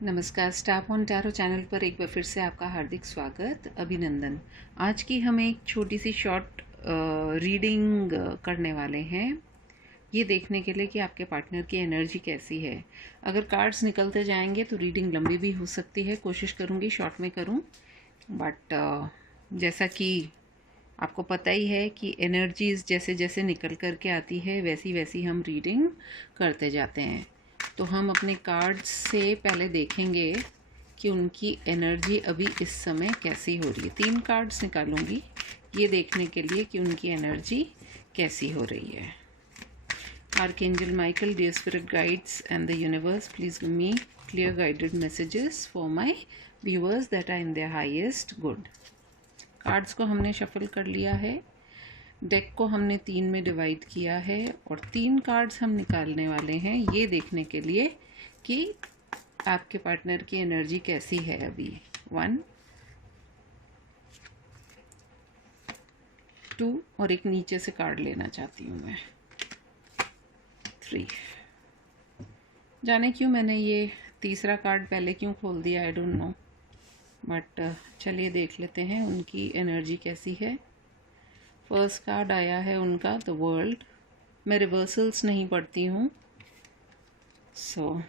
नमस्कार। Star on tarot channel पर एक बार फिर से आपका हार्दिक स्वागत, अभिनंदन। आज की हम एक छोटी सी शॉर्ट रीडिंग करने वाले हैं, ये देखने के लिए कि आपके पार्टनर की एनर्जी कैसी है। अगर कार्ड्स निकलते जाएंगे तो रीडिंग लंबी भी हो सकती है, कोशिश करूँगी शॉर्ट में करूँ, बट जैसा कि आपको पता ही है कि एनर्जीज़ जैसे जैसे निकल कर के आती है वैसी वैसी हम रीडिंग करते जाते हैं। तो हम अपने कार्ड्स से पहले देखेंगे कि उनकी एनर्जी अभी इस समय कैसी हो रही है। 3 कार्ड्स निकालूंगी ये देखने के लिए कि उनकी एनर्जी कैसी हो रही है। Archangel Michael, dear spirit guides and the universe, please give me clear guided messages for my viewers that are in their highest good. Cards को हमने शफल कर लिया है, डेक को हमने 3 में डिवाइड किया है और 3 कार्ड्स हम निकालने वाले हैं ये देखने के लिए कि आपके पार्टनर की एनर्जी कैसी है अभी। 1, 2 और एक नीचे से कार्ड लेना चाहती हूँ मैं, 3। जाने क्यों मैंने ये तीसरा कार्ड पहले क्यों खोल दिया, आई डोंट नो, बट चलिए देख लेते हैं उनकी एनर्जी कैसी है। फर्स्ट कार्ड आया है उनका द वर्ल्ड। मैं रिवर्सल्स नहीं पढ़ती हूँ, so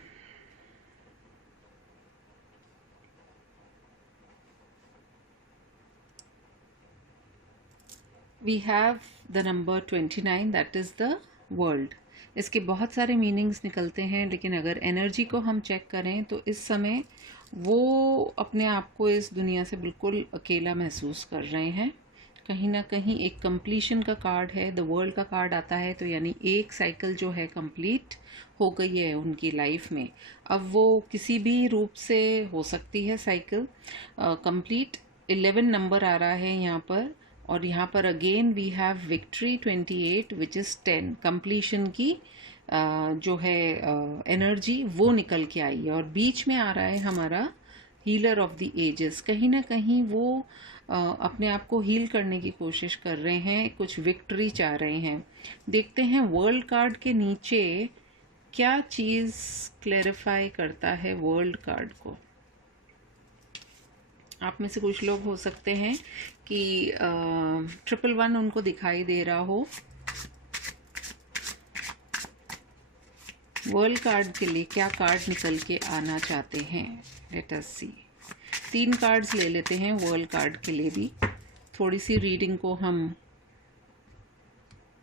we have the number 29, that is the world. इसके बहुत सारे मीनिंग्स निकलते हैं, लेकिन अगर एनर्जी को हम चेक करें तो इस समय वो अपने आप को इस दुनिया से बिल्कुल अकेला महसूस कर रहे हैं। कहीं ना कहीं एक कंप्लीशन का कार्ड है, द वर्ल्ड का कार्ड आता है, तो यानी एक साइकिल जो है कंप्लीट हो गई है उनकी लाइफ में। अब वो किसी भी रूप से हो सकती है साइकिल कंप्लीट। 11 नंबर आ रहा है यहाँ पर, और यहाँ पर again we have victory 28 which is 10। Completion की जो है एनर्जी वो निकल के आई है, और बीच में आ रहा है हमारा हीलर ऑफ द एजेस। कहीं ना कहीं वो अपने आप को हील करने की कोशिश कर रहे हैं, कुछ विक्ट्री चाह रहे हैं। देखते हैं वर्ल्ड कार्ड के नीचे क्या चीज़ क्लैरिफाई करता है वर्ल्ड कार्ड को। आप में से कुछ लोग हो सकते हैं कि 111 उनको दिखाई दे रहा हो। वर्ल्ड कार्ड के लिए क्या कार्ड निकल के आना चाहते हैं, लेट अस सी। 3 कार्ड्स ले लेते हैं वर्ल्ड कार्ड के लिए भी। थोड़ी सी रीडिंग को हम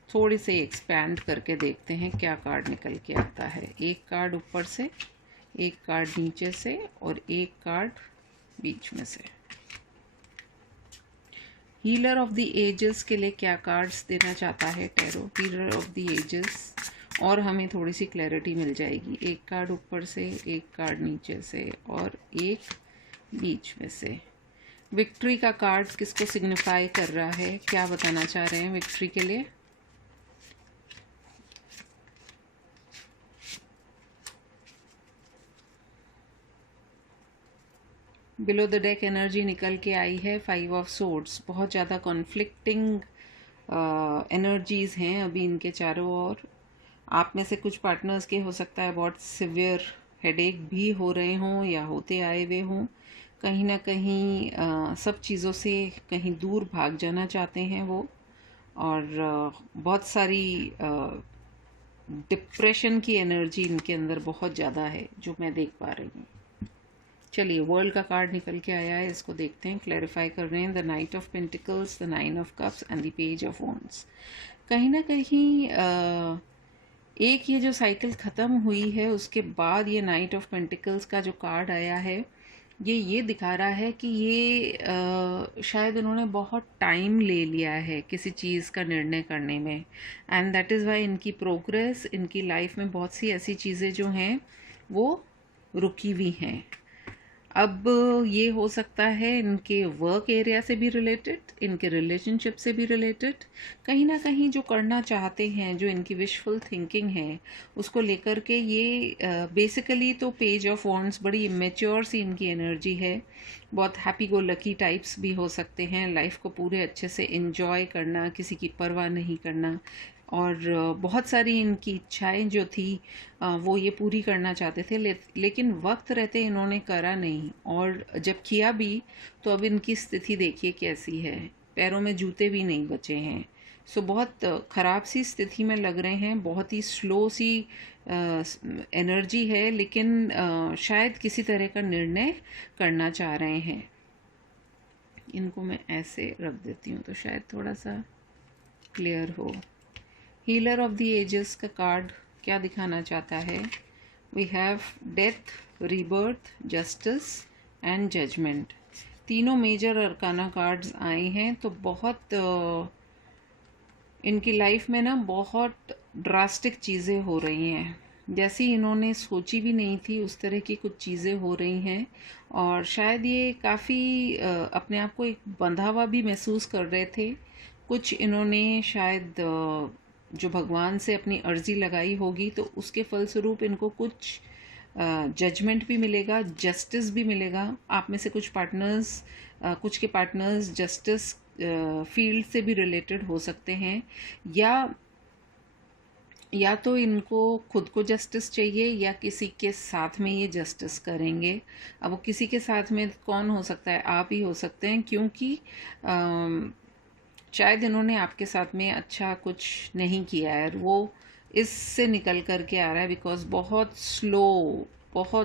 थोड़ी से एक्सपैंड करके देखते हैं क्या कार्ड निकल के आता है। एक कार्ड ऊपर से, एक कार्ड नीचे से और एक कार्ड बीच में से। हीलर ऑफ द एजेस के लिए क्या कार्ड्स देना चाहता है tarot, healer of the ages, और हमें थोड़ी सी क्लैरिटी मिल जाएगी। एक कार्ड ऊपर से, एक कार्ड नीचे से और एक बीच में से। विक्ट्री का कार्ड किसको सिग्निफाई कर रहा है, क्या बताना चाह रहे हैं विक्ट्री के लिए। बिलो द डेक एनर्जी निकल के आई है 5 ऑफ सोर्ड्स। बहुत ज़्यादा कॉन्फ्लिक्टिंग एनर्जीज हैं अभी इनके चारों ओर। आप में से कुछ पार्टनर्स के हो सकता है बहुत सिवियर हेडेक भी हो रहे हों या होते आए हुए हों। कहीं ना कहीं सब चीज़ों से कहीं दूर भाग जाना चाहते हैं वो, और बहुत सारी डिप्रेशन की एनर्जी इनके अंदर बहुत ज़्यादा है जो मैं देख पा रही हूँ। चलिए वर्ल्ड का कार्ड निकल के आया है, इसको देखते हैं, क्लैरिफाई कर रहे हैं। The night of pentacles, the 9 of cups and the page of wands. कहीं ना कहीं एक ये जो साइकिल ख़त्म हुई है उसके बाद ये नाइट ऑफ पेंटिकल्स का जो कार्ड आया है ये दिखा रहा है कि ये शायद उन्होंने बहुत टाइम ले लिया है किसी चीज़ का निर्णय करने में, एंड दैट इज़ वाई इनकी प्रोग्रेस, इनकी लाइफ में बहुत सी ऐसी चीज़ें जो हैं वो रुकी हुई हैं। अब ये हो सकता है इनके वर्क एरिया से भी रिलेटेड, इनके रिलेशनशिप से भी रिलेटेड। कहीं ना कहीं जो करना चाहते हैं, जो इनकी विशफुल थिंकिंग है, उसको लेकर के ये बेसिकली तो पेज ऑफ वॉन्ड्स बड़ी इमेच्योर सी इनकी एनर्जी है। बहुत हैप्पी गो लकी टाइप्स भी हो सकते हैं, लाइफ को पूरे अच्छे से एंजॉय करना, किसी की परवाह नहीं करना, और बहुत सारी इनकी इच्छाएं जो थी वो ये पूरी करना चाहते थे, लेकिन वक्त रहते इन्होंने करा नहीं, और जब किया भी तो अब इनकी स्थिति देखिए कैसी है, पैरों में जूते भी नहीं बचे हैं। सो बहुत ख़राब सी स्थिति में लग रहे हैं, बहुत ही स्लो सी एनर्जी है, लेकिन शायद किसी तरह का निर्णय करना चाह रहे हैं। इनको मैं ऐसे रख देती हूँ तो शायद थोड़ा सा क्लियर हो। हीलर ऑफ द एजेस का कार्ड क्या दिखाना चाहता है? We have death, rebirth, justice and judgment. तीनों मेजर अरकाना कार्ड्स आए हैं। तो बहुत इनकी लाइफ में ना बहुत ड्रास्टिक चीज़ें हो रही हैं, जैसी इन्होंने सोची भी नहीं थी उस तरह की कुछ चीज़ें हो रही हैं। और शायद ये काफ़ी अपने आप को एक बंधा हुआ भी महसूस कर रहे थे। कुछ इन्होंने शायद जो भगवान से अपनी अर्जी लगाई होगी, तो उसके फलस्वरूप इनको कुछ जजमेंट भी मिलेगा, जस्टिस भी मिलेगा। आप में से कुछ के पार्टनर्स जस्टिस फील्ड से भी रिलेटेड हो सकते हैं, या तो इनको खुद को जस्टिस चाहिए या किसी के साथ में ये जस्टिस करेंगे। अब वो किसी के साथ में कौन हो सकता है? आप ही हो सकते हैं, क्योंकि शायद इन्होंने आपके साथ में अच्छा कुछ नहीं किया है, वो इससे निकल कर के आ रहा है, बिकॉज बहुत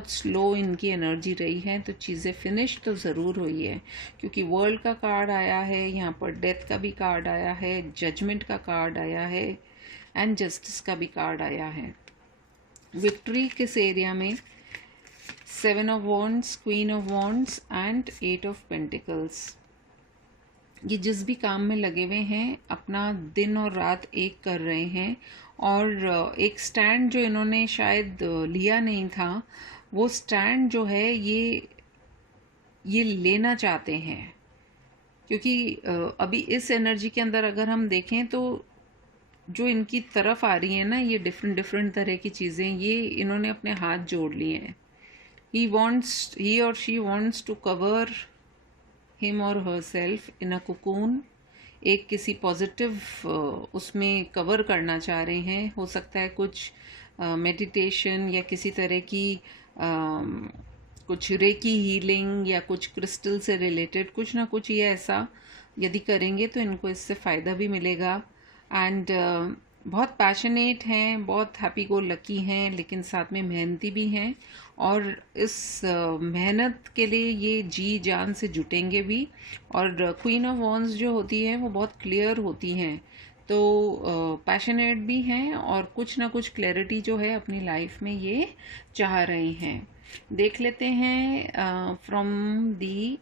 स्लो इनकी एनर्जी रही है। तो चीज़ें फिनिश तो ज़रूर हुई है, क्योंकि वर्ल्ड का कार्ड आया है, यहाँ पर डेथ का भी कार्ड आया है, जजमेंट का कार्ड आया है एंड जस्टिस का भी कार्ड आया है। विक्ट्री किस एरिया में? 7 of wands, queen of wands and 8 of pentacles. ये जिस भी काम में लगे हुए हैं, अपना दिन और रात एक कर रहे हैं, और एक स्टैंड जो इन्होंने शायद लिया नहीं था, वो स्टैंड जो है ये लेना चाहते हैं। क्योंकि अभी इस एनर्जी के अंदर अगर हम देखें तो जो इनकी तरफ आ रही है ना, ये डिफरेंट तरह की चीज़ें, ये इन्होंने अपने हाथ जोड़ लिए हैं। ही और she wants to cover him और her self in a cocoon. एक किसी पॉजिटिव उसमें कवर करना चाह रहे हैं। हो सकता है कुछ मेडिटेशन या किसी तरह की कुछ रेकी हीलिंग या कुछ क्रिस्टल से रिलेटेड कुछ ना कुछ ये ऐसा यदि करेंगे तो इनको इससे फ़ायदा भी मिलेगा। एंड बहुत पैशनेट हैं, बहुत हैप्पी गो लकी हैं, लेकिन साथ में मेहनती भी हैं, और इस मेहनत के लिए ये जी जान से जुटेंगे भी। और क्वीन ऑफ वॉन्ड्स जो होती है वो बहुत क्लियर होती हैं, तो पैशनेट भी हैं, और कुछ ना कुछ क्लैरिटी जो है अपनी लाइफ में ये चाह रहे हैं। देख लेते हैं फ्रॉम दी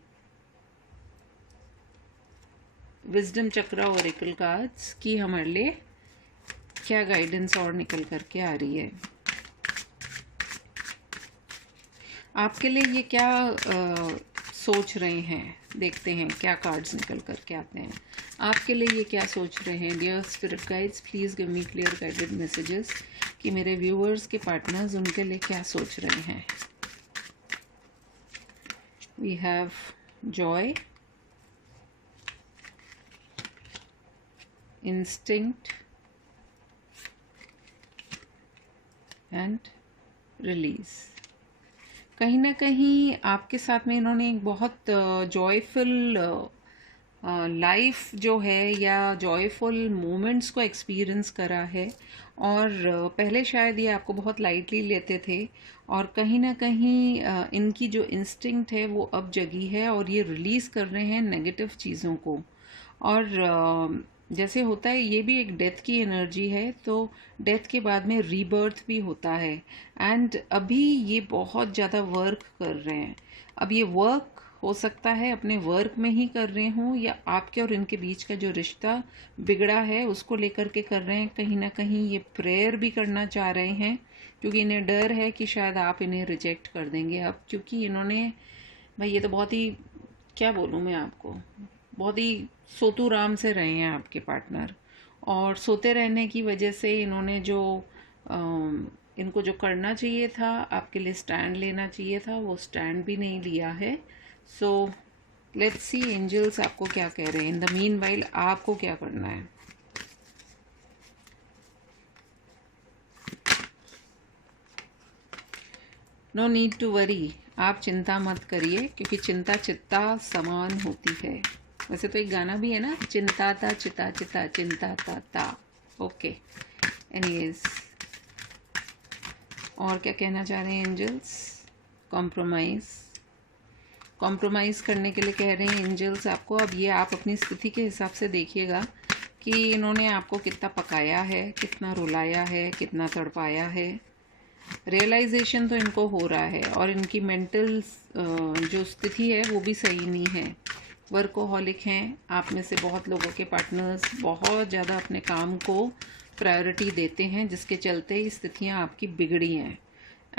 विजडम चक्र ओरेकल कार्ड्स की हमारे लिए क्या गाइडेंस और निकल करके आ रही है। आपके लिए ये क्या सोच रहे हैं, देखते हैं क्या कार्ड्स निकल करके आते हैं। आपके लिए ये क्या सोच रहे हैं? Dear spirit guides, please give me clear guided messages कि मेरे व्यूअर्स के पार्टनर्स उनके लिए क्या सोच रहे हैं। We have joy, instinct and release. कहीं ना कहीं आपके साथ में इन्होंने एक बहुत जॉयफुल लाइफ जो है या जॉयफुल मोमेंट्स को एक्सपीरियंस करा है, और पहले शायद ये आपको बहुत लाइटली लेते थे, और कहीं ना कहीं इनकी जो इंस्टिंक्ट है वो अब जगी है, और ये रिलीज़ कर रहे हैं नेगेटिव चीज़ों को। और जैसे होता है, ये भी एक डेथ की एनर्जी है, तो डेथ के बाद में रीबर्थ भी होता है। एंड अभी ये बहुत ज़्यादा वर्क कर रहे हैं। अब ये वर्क हो सकता है अपने वर्क में ही कर रहे हों, या आपके और इनके बीच का जो रिश्ता बिगड़ा है उसको लेकर के कर रहे हैं। कहीं ना कहीं ये प्रेयर भी करना चाह रहे हैं, क्योंकि इन्हें डर है कि शायद आप इन्हें रिजेक्ट कर देंगे अब, क्योंकि इन्होंने, भाई ये तो बहुत ही, क्या बोलूँ मैं आपको, बहुत ही सोतू राम से रहे हैं आपके पार्टनर, और सोते रहने की वजह से इन्होंने जो इनको जो करना चाहिए था, आपके लिए स्टैंड लेना चाहिए था, वो स्टैंड भी नहीं लिया है। सो लेट्स सी एंजल्स आपको क्या कह रहे हैं। इन द मीन वाइल आपको क्या करना है। नो नीड टू वरी, आप चिंता मत करिए, क्योंकि चिंता चित्ता समान होती है। वैसे तो एक गाना भी है ना, चिंता ता चिता चिता चिंता ता ता। ओके, एनीवेज, और क्या कहना चाह रहे हैं एंजल्स? कॉम्प्रोमाइज़, कॉम्प्रोमाइज़ करने के लिए कह रहे हैं एंजल्स आपको। अब ये आप अपनी स्थिति के हिसाब से देखिएगा कि इन्होंने आपको कितना पकाया है, कितना रुलाया है, कितना तड़पाया है। रियलाइजेशन तो इनको हो रहा है, और इनकी मेंटल जो स्थिति है वो भी सही नहीं है। वर्कोहॉलिक हैं। आप में से बहुत लोगों के पार्टनर्स बहुत ज़्यादा अपने काम को प्रायोरिटी देते हैं, जिसके चलते स्थितियाँ आपकी बिगड़ी हैं।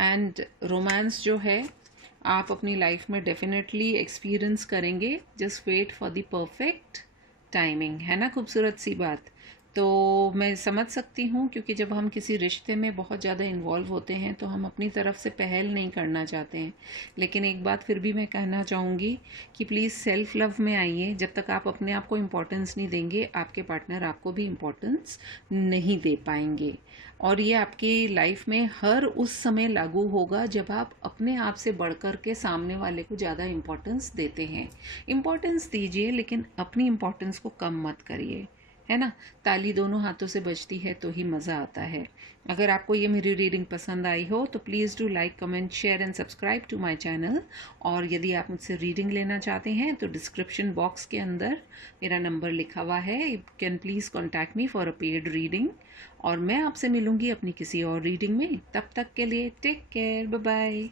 एंड रोमांस जो है आप अपनी लाइफ में डेफिनेटली एक्सपीरियंस करेंगे। Just wait for the perfect timing, है ना खूबसूरत सी बात। तो मैं समझ सकती हूँ, क्योंकि जब हम किसी रिश्ते में बहुत ज़्यादा इन्वॉल्व होते हैं तो हम अपनी तरफ से पहल नहीं करना चाहते हैं। लेकिन एक बात फिर भी मैं कहना चाहूँगी कि प्लीज़ सेल्फ लव में आइए। जब तक आप अपने आप को इम्पोर्टेंस नहीं देंगे, आपके पार्टनर आपको भी इम्पोर्टेंस नहीं दे पाएंगे। और ये आपकी लाइफ में हर उस समय लागू होगा जब आप अपने आप से बढ़कर के सामने वाले को ज़्यादा इम्पोर्टेंस देते हैं। इम्पोर्टेंस दीजिए, लेकिन अपनी इम्पोर्टेंस को कम मत करिए, है ना। ताली दोनों हाथों से बजती है तो ही मज़ा आता है। अगर आपको ये मेरी रीडिंग पसंद आई हो तो please do like, comment, share and subscribe to my channel. और यदि आप मुझसे रीडिंग लेना चाहते हैं तो डिस्क्रिप्शन बॉक्स के अंदर मेरा नंबर लिखा हुआ है। You can please contact me for a paid reading. और मैं आपसे मिलूँगी अपनी किसी और रीडिंग में। तब तक के लिए टेक केयर, बाय बाय।